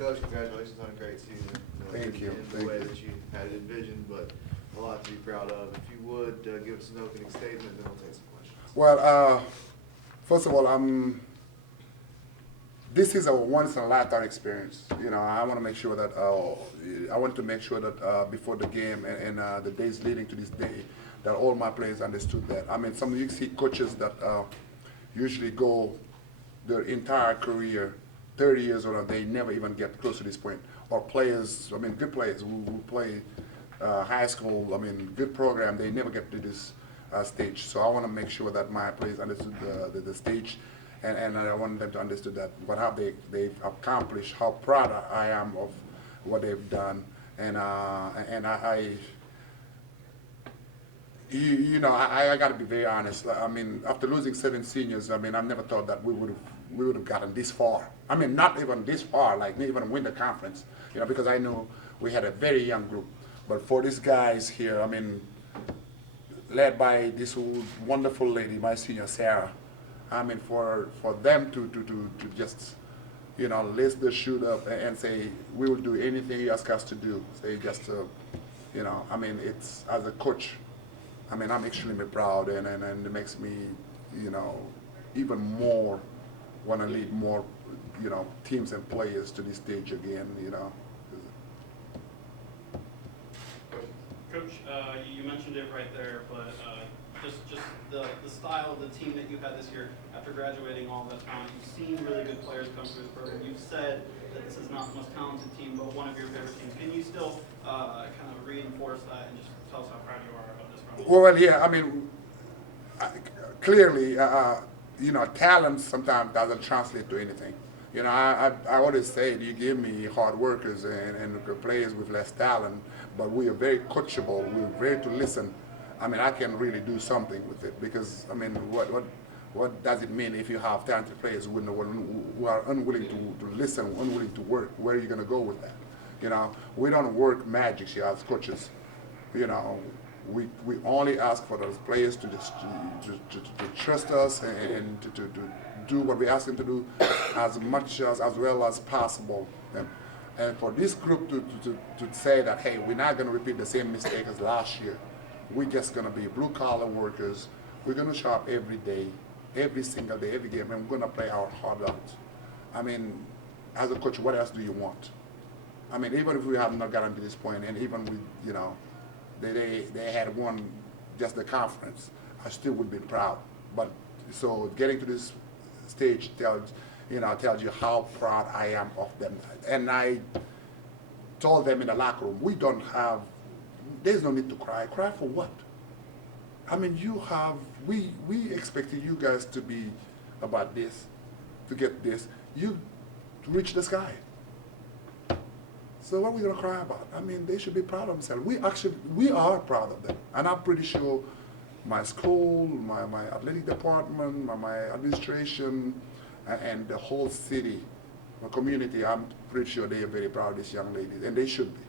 Coach, congratulations on a great season. Thank you. In the way that you had it envisioned, but a lot to be proud of. If you would give us an opening statement, then we'll take some questions. Well, first of all, this is a once in a lifetime experience. I want to make sure that before the game and the days leading to this day, that all my players understood that. I mean, you see coaches that usually go their entire career, 30 years old, they never even get close to this point. Or players, good players who play high school, good program, they never get to this stage. So I want to make sure that my players understood the stage, and I want them to understand that what have they've accomplished, how proud I am of what they've done, and I got to be very honest. After losing 7 seniors, I never thought that we would have gotten this far. Not even this far, like not even win the conference. Because I knew we had a very young group. But for these guys here, led by this wonderful lady, my senior Sarah, for them to just, lift the shoot up and say we will do anything you ask us to do. Say just, it's as a coach. I'm extremely proud, and it makes me, even more want to lead more, teams and players to this stage again, Coach, you mentioned it right there, but just the style of the team that you had this year after graduating all that talent, you've seen really good players come through the program. You've said that this is not the most talented team, but one of your favorite teams. Can you still kind of reinforce that and just tell us how proud you are of this run? Well, yeah, clearly, talent sometimes doesn't translate to anything. I always say you give me hard workers and players with less talent, but we are very coachable. We're very to listen. I can really do something with it because what does it mean if you have talented players who are unwilling to listen, unwilling to work? Where are you going to go with that? We don't work magic here as coaches. We only ask for those players to trust us and to do what we ask them to do as much as well as possible. And for this group to say that, hey, we're not going to repeat the same mistake as last year. We're just going to be blue-collar workers. We're going to show up every day, every single day, every game, and we're going to play our heart out. As a coach, what else do you want? Even if we have not gotten to this point, and even with, they had won just the conference, I still would be proud. But so getting to this stage tells you how proud I am of them. And I told them in the locker room, there's no need to cry. Cry for what? We expected you guys to be about this, to get this, to reach the sky. So what are we going to cry about? They should be proud of themselves. We are proud of them. And I'm pretty sure my school, my athletic department, my administration, and the whole city, my community, I'm pretty sure they are very proud of these young ladies, and they should be.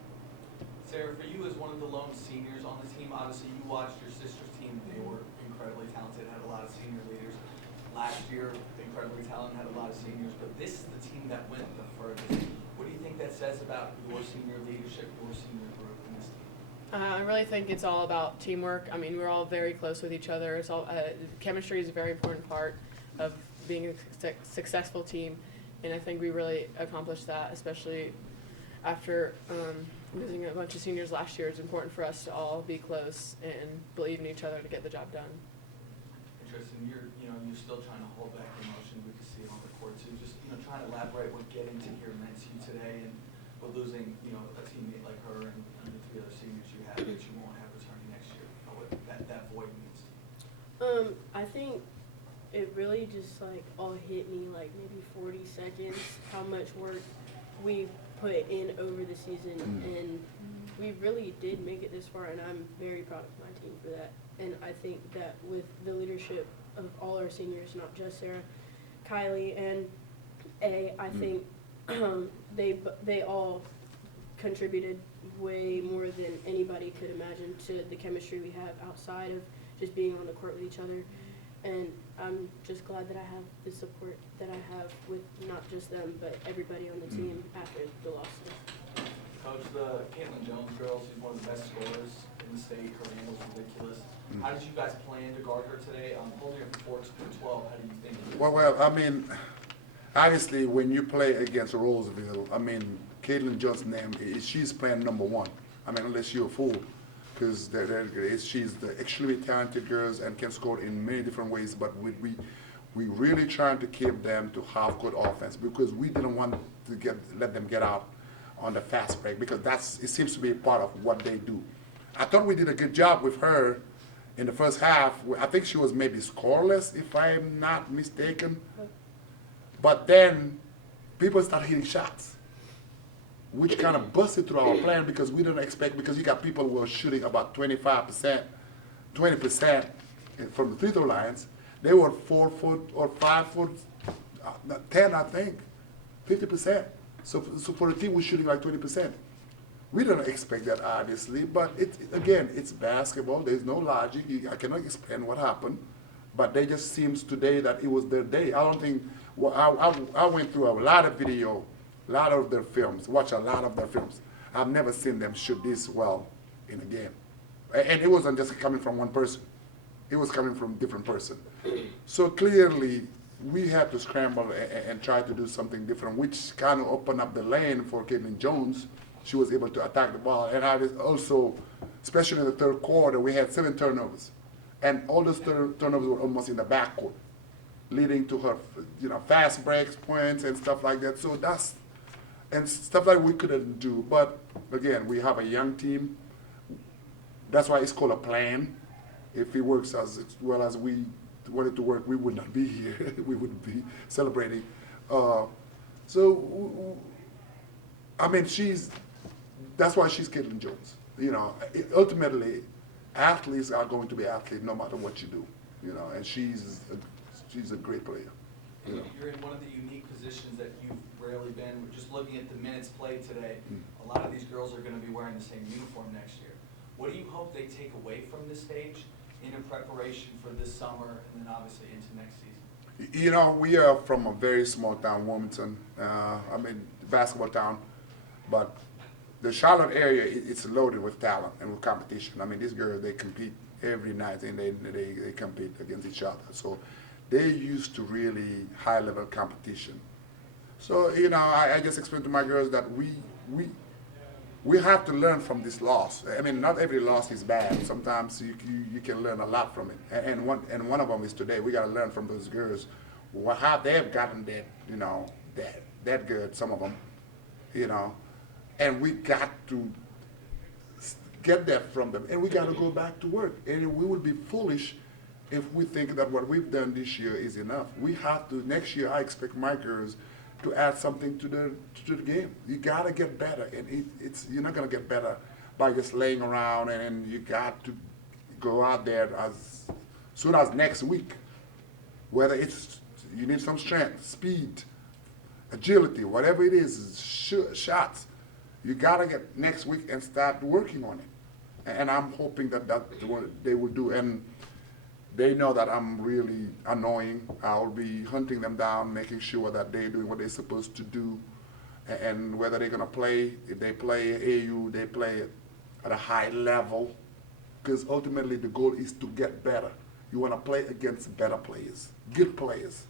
Sarah, for you as one of the lone seniors on the team, obviously you watched your sister's team. They were incredibly talented, had a lot of senior leaders. Last year, incredibly talented, had a lot of seniors, but this is the team that went the furthest. What do you think that says about your senior leadership, your senior group in this team? I really think it's all about teamwork. We're all very close with each other. It's all chemistry is a very important part of being a successful team, and I think we really accomplished that, especially after losing a bunch of seniors last year. It's important for us to all be close and believe in each other to get the job done. Tristan, you're still trying to hold back emotion. We can see it on the court too. Just trying to elaborate what getting to here meant to you today, and with losing a teammate like her and the 3 other seniors you have that you won't have returning next year. What that void means to you. I think it really just all hit me maybe 40 seconds how much work we put in over the season, and we really did make it this far, and I'm very proud of my team for that. And I think that with the leadership of all our seniors, not just Sarah, Kylie, and I think they all contributed way more than anybody could imagine to the chemistry we have outside of just being on the court with each other. And I'm just glad that I have the support that I have with not just them, but everybody on the team after the loss. Coach, the Caitlin Jones girl, she's one of the best scorers in the state. Her handle's ridiculous. How did you guys plan to guard her today? Holding her from 14 to 12, how do you think? Well, I mean, obviously, when you play against Roseville, I mean, Caitlin Jones' name, she's playing number one. I mean, unless you're a fool, because she's the extremely talented girls and can score in many different ways. But we really trying to keep them to have good offense because we didn't want to let them get out on the fast break because it seems to be a part of what they do. I thought we did a good job with her in the first half. I think she was maybe scoreless, if I'm not mistaken. But then people started hitting shots, which kind of busted through our plan because we didn't expect, because you got people who were shooting about 25%, 20% from the free throw lines. They were 4 foot or 5 foot, 10, I think, 50%. So for a team, we're shooting like 20%. We didn't expect that, obviously, but again, it's basketball. There's no logic. I cannot explain what happened, but they just seems today that it was their day. I don't think, well, I went through a lot of video, a lot of their films, watch a lot of their films. I've never seen them shoot this well in a game. And it wasn't just coming from one person. It was coming from a different person. So clearly, we had to scramble and try to do something different, which kind of opened up the lane for Caitlin Jones. She was able to attack the ball. And I was also, especially in the third quarter, we had 7 turnovers. And all those turnovers were almost in the backcourt, leading to her, fast breaks, points, and stuff like that. So and stuff like we couldn't do. But again, we have a young team. That's why it's called a plan. If it works as well as we want it to work, we would not be here. We wouldn't be celebrating. I mean, that's why she's Caitlin Jones. Ultimately, athletes are going to be athletes no matter what you do. And she's a great player. You're in one of the unique positions that you've rarely been. Just looking at the minutes played today, a lot of these girls are going to be wearing the same uniform next year. What do you hope they take away from this stage in preparation for this summer and then obviously into next season? We are from a very small town, Wilmington. Basketball town, but the Charlotte area, it's loaded with talent and with competition. These girls, they compete every night and they compete against each other. So they're used to really high-level competition. So, I just explained to my girls that we have to learn from this loss. Not every loss is bad. Sometimes you can learn a lot from it. And one of them is today. We got to learn from those girls how they've gotten that good, some of them, and we got to get that from them. And we got to go back to work. And we would be foolish if we think that what we've done this year is enough. We have to, next year, I expect my girls to add something to the game. You got to get better. And you're not going to get better by just laying around, and you got to go out there as soon as next week. Whether you need some strength, speed, agility, whatever it is, shots. You got to get next week and start working on it. And I'm hoping that they will do. And they know that I'm really annoying. I'll be hunting them down, making sure that they're doing what they're supposed to do. And whether they're going to play, if they play AU, they play at a high level. Because ultimately the goal is to get better. You want to play against better players, good players.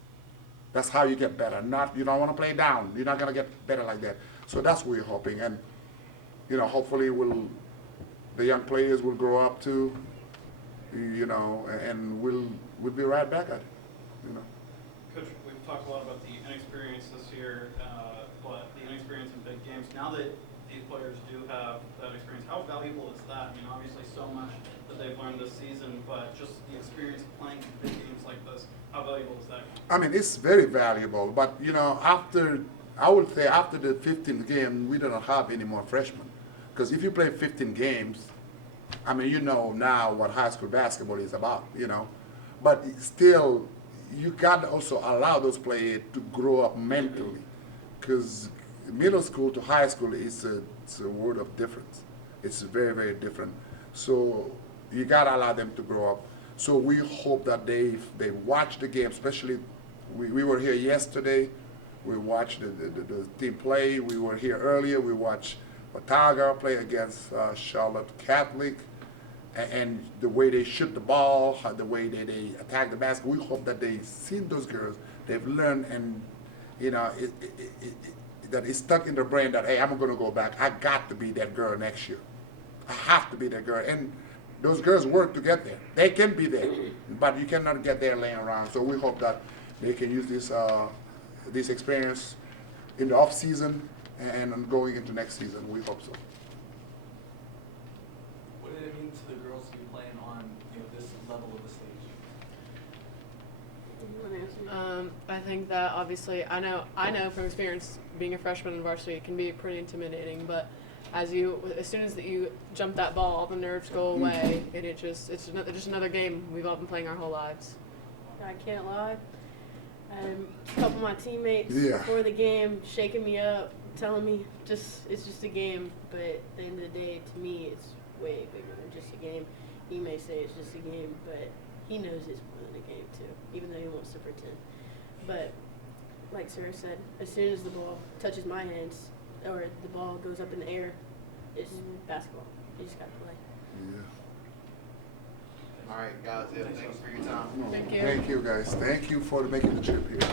That's how you get better. You don't want to play down. You're not going to get better like that. So that's what we're hoping. And, hopefully the young players will grow up too. And we'll be right back at it. Coach, we've talked a lot about the inexperience this year, but the inexperience in big games. Now that these players do have that experience, how valuable is that? Obviously so much that they've learned this season, but just the experience of playing in big games like this, how valuable is that? It's very valuable, but I would say after the 15th game, we don't have any more freshmen. Because if you play 15 games, now what high school basketball is about, But still, you got to also allow those players to grow up mentally. Because middle school to high school it's a world of difference. It's very, very different. So you got to allow them to grow up. So we hope that they watch the game, especially we were here yesterday. We watched the team play. We were here earlier. We watched Hoggard play against Charlotte Catholic, and the way they shoot the ball, the way they attack the basket. We hope that they've seen those girls. They've learned, and that it's stuck in their brain that, hey, I'm going to go back. I got to be that girl next year. I have to be that girl. And those girls work to get there. They can be there, but you cannot get there laying around. So we hope that they can use this experience in the off season and going into next season. We hope so. What did it mean to the girls to be playing on this level of the stage? You wanna answer? I think that obviously I know from experience being a freshman in varsity it can be pretty intimidating, but as soon as you jump that ball, all the nerves go away, and it's just another game we've all been playing our whole lives. I can't lie. A couple of my teammates Yeah. before the game shaking me up, telling me it's just a game. But at the end of the day, to me, it's way bigger than just a game. He may say it's just a game, but he knows it's more than a game too, even though he wants to pretend. But like Sarah said, as soon as the ball touches my hands or the ball goes up in the air, it's basketball. You just got to play. Yeah. All right, guys, yeah, thanks for your time. Thank you. Thank you, guys. Thank you for making the trip here.